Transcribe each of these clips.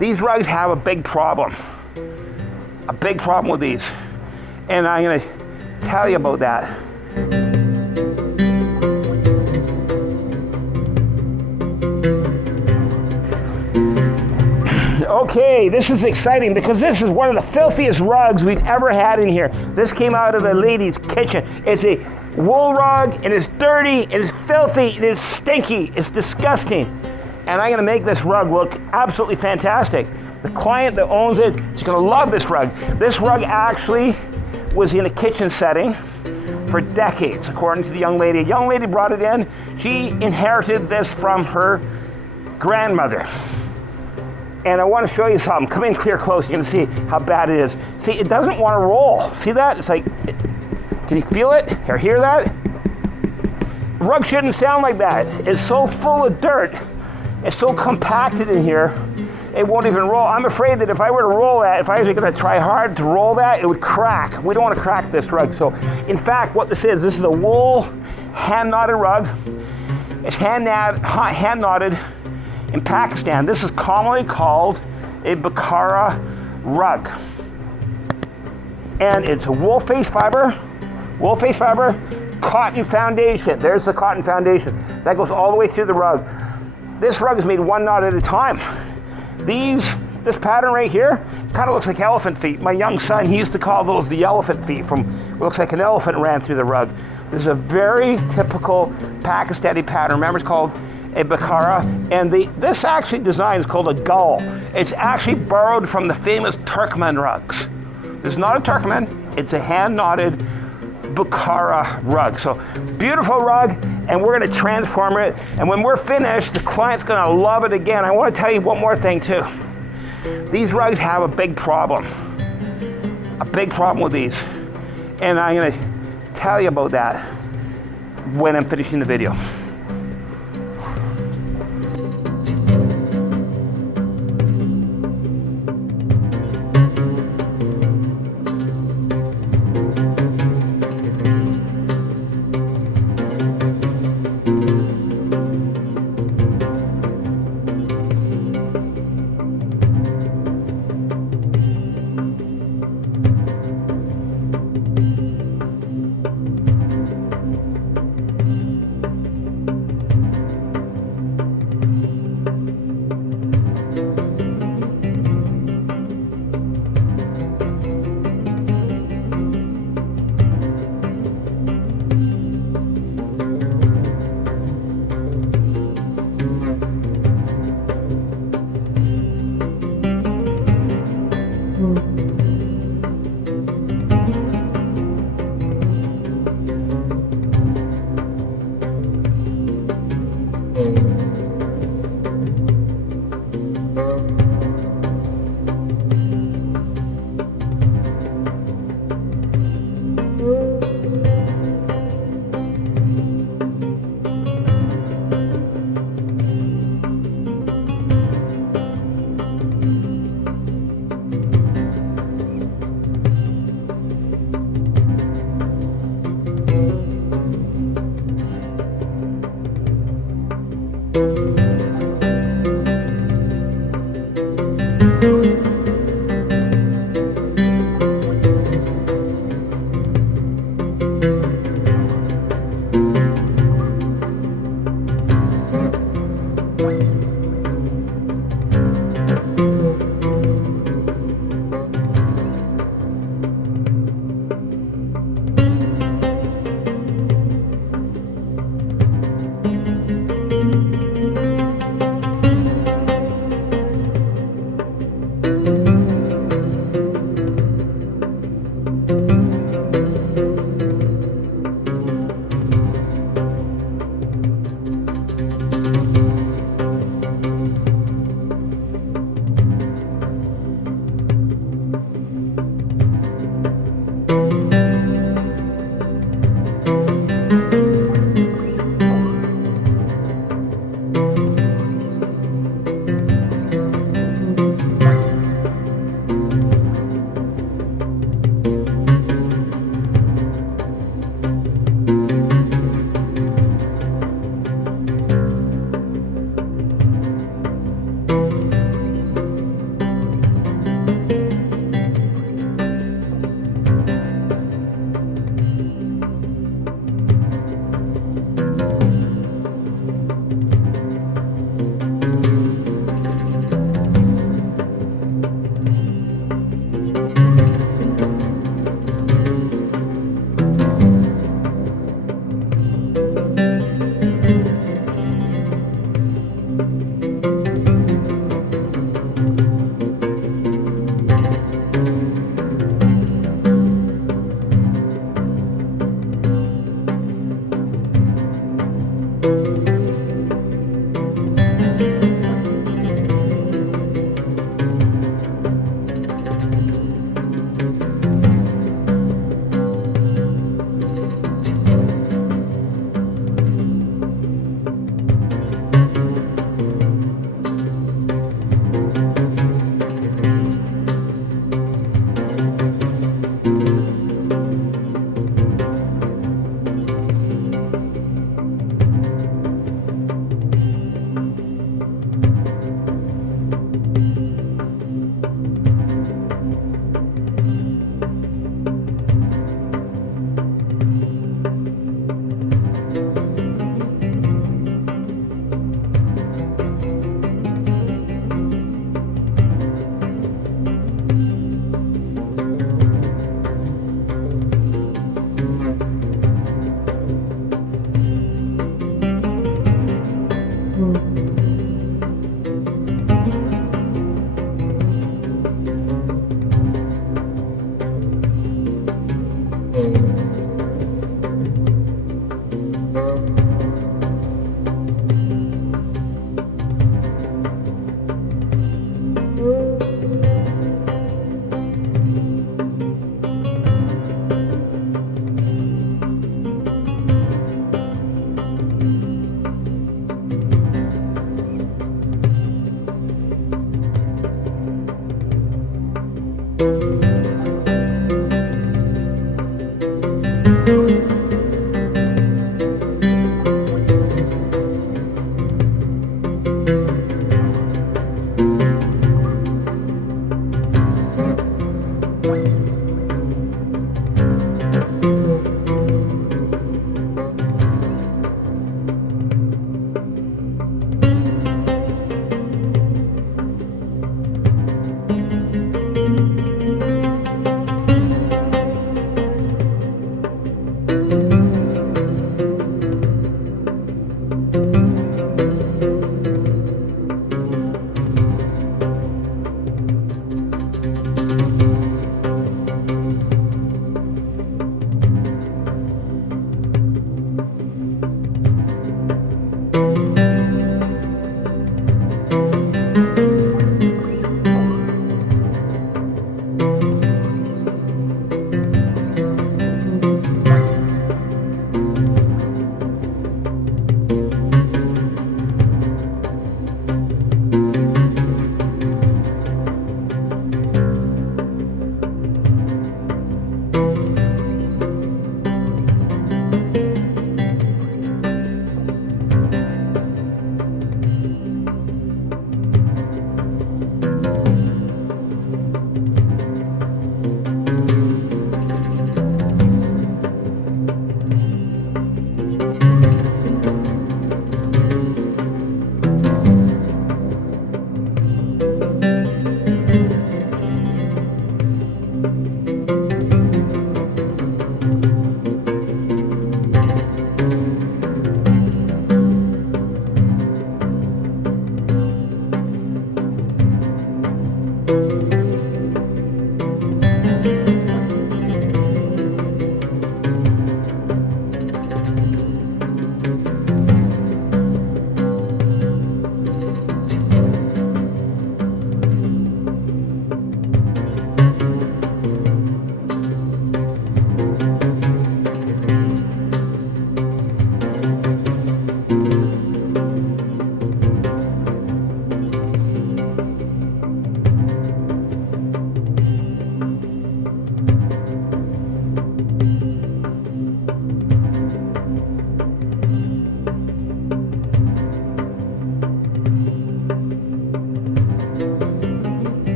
These rugs have a big problem with these. And I'm gonna tell you about that. Okay, this is exciting because this is one of the filthiest rugs we've ever had in here. This came out of the lady's kitchen. It's a wool rug, and it's dirty, it is filthy, it is stinky, it's disgusting. And I'm gonna make this rug look absolutely fantastic. The client that owns it is gonna love this rug. This rug actually was in a kitchen setting for decades, according to the young lady. A young lady brought it in. She inherited this from her grandmother. And I want to show you something. Come in clear close, you're gonna see how bad it is. See, it doesn't want to roll. See that? It's like, can you feel it or hear that? The rug shouldn't sound like that. It's so full of dirt. It's so compacted in here, it won't even roll. I'm afraid that if I were to roll that, if I was gonna try hard to roll that, it would crack. We don't want to crack this rug. So in fact, what this is a wool hand knotted rug. It's hand knotted in Pakistan. This is commonly called a Bukhara rug. And it's a wool face fiber, cotton foundation. There's the cotton foundation. That goes all the way through the rug. This rug is made one knot at a time. This pattern right here kind of looks like elephant feet. My young son, he used to call those the elephant feet from, it looks like an elephant ran through the rug. This is a very typical Pakistani pattern. Remember, it's called a Bukhara, and this actually design is called a gull. It's actually borrowed from the famous Turkmen rugs. It's not a Turkmen, it's a hand-knotted Bukhara rug. So beautiful rug, and we're gonna transform it, and when we're finished, the client's gonna love it again. I wanna tell you one more thing too. These rugs have a big problem with these, and I'm gonna tell you about that when I'm finishing the video.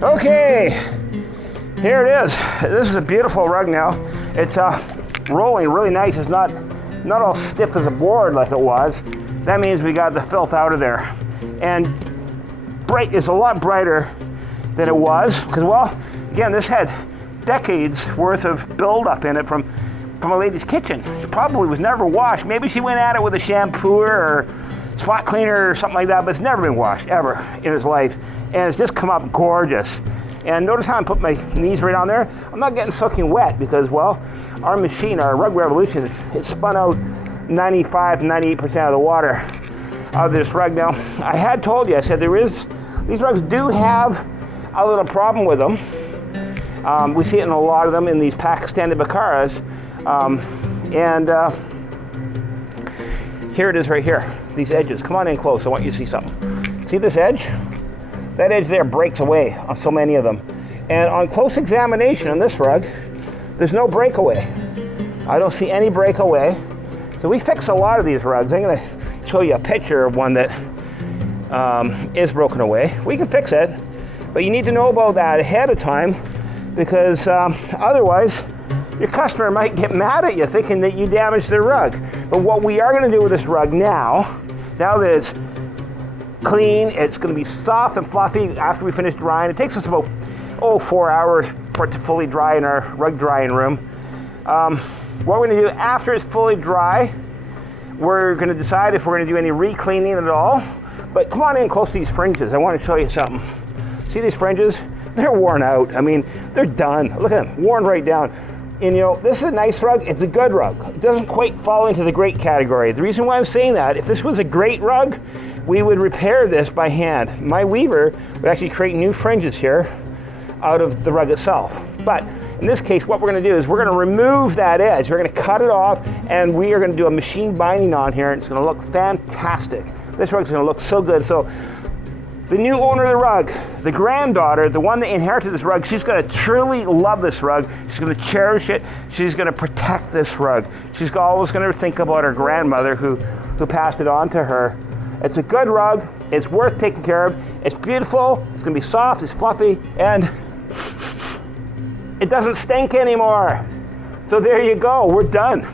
Okay, here it is. This is a beautiful rug now. It's rolling really nice. It's not all stiff as a board like it was. That means we got the filth out of there. And bright is a lot brighter than it was, because, well, again, this had decades worth of buildup in it from a lady's kitchen. It probably was never washed. Maybe she went at it with a shampooer or spot cleaner or something like that, but it's never been washed ever in its life. And it's just come up gorgeous. And notice how I put my knees right on there. I'm not getting soaking wet because, well, our machine, our Rug Revolution, it spun out 95 to 98% of the water. of this rug. Now, I had told you, I said these rugs do have a little problem with them. We see it in a lot of them in these Pakistani Bakaras. Here it is right here, these edges. Come on in close, I want you to see something. See this edge? That edge there breaks away on so many of them. And on close examination on this rug, there's no breakaway. I don't see any breakaway. So we fix a lot of these rugs. I'm gonna show you a picture of one that is broken away. We can fix it, but you need to know about that ahead of time, because otherwise your customer might get mad at you thinking that you damaged their rug. But what we are gonna do with this rug now that it's clean, it's gonna be soft and fluffy after we finish drying. It takes us about 4 hours for it to fully dry in our rug drying room. What we're gonna do after it's fully dry, we're gonna decide if we're gonna do any re-cleaning at all. But come on in close to these fringes. I wanna show you something. See these fringes? They're worn out. I mean, they're done. Look at them, worn right down. And you know, this is a nice rug, it's a good rug. It doesn't quite fall into the great category. The reason why I'm saying that, if this was a great rug, we would repair this by hand. My weaver would actually create new fringes here out of the rug itself. But in this case, what we're gonna do is we're gonna remove that edge. We're gonna cut it off, and we are gonna do a machine binding on here, and it's gonna look fantastic. This rug's gonna look so good. So the new owner of the rug, the granddaughter, the one that inherited this rug, she's gonna truly love this rug. She's gonna cherish it. She's gonna protect this rug. She's always gonna think about her grandmother who passed it on to her. It's a good rug. It's worth taking care of. It's beautiful. It's gonna be soft, it's fluffy, and it doesn't stink anymore. So there you go, we're done.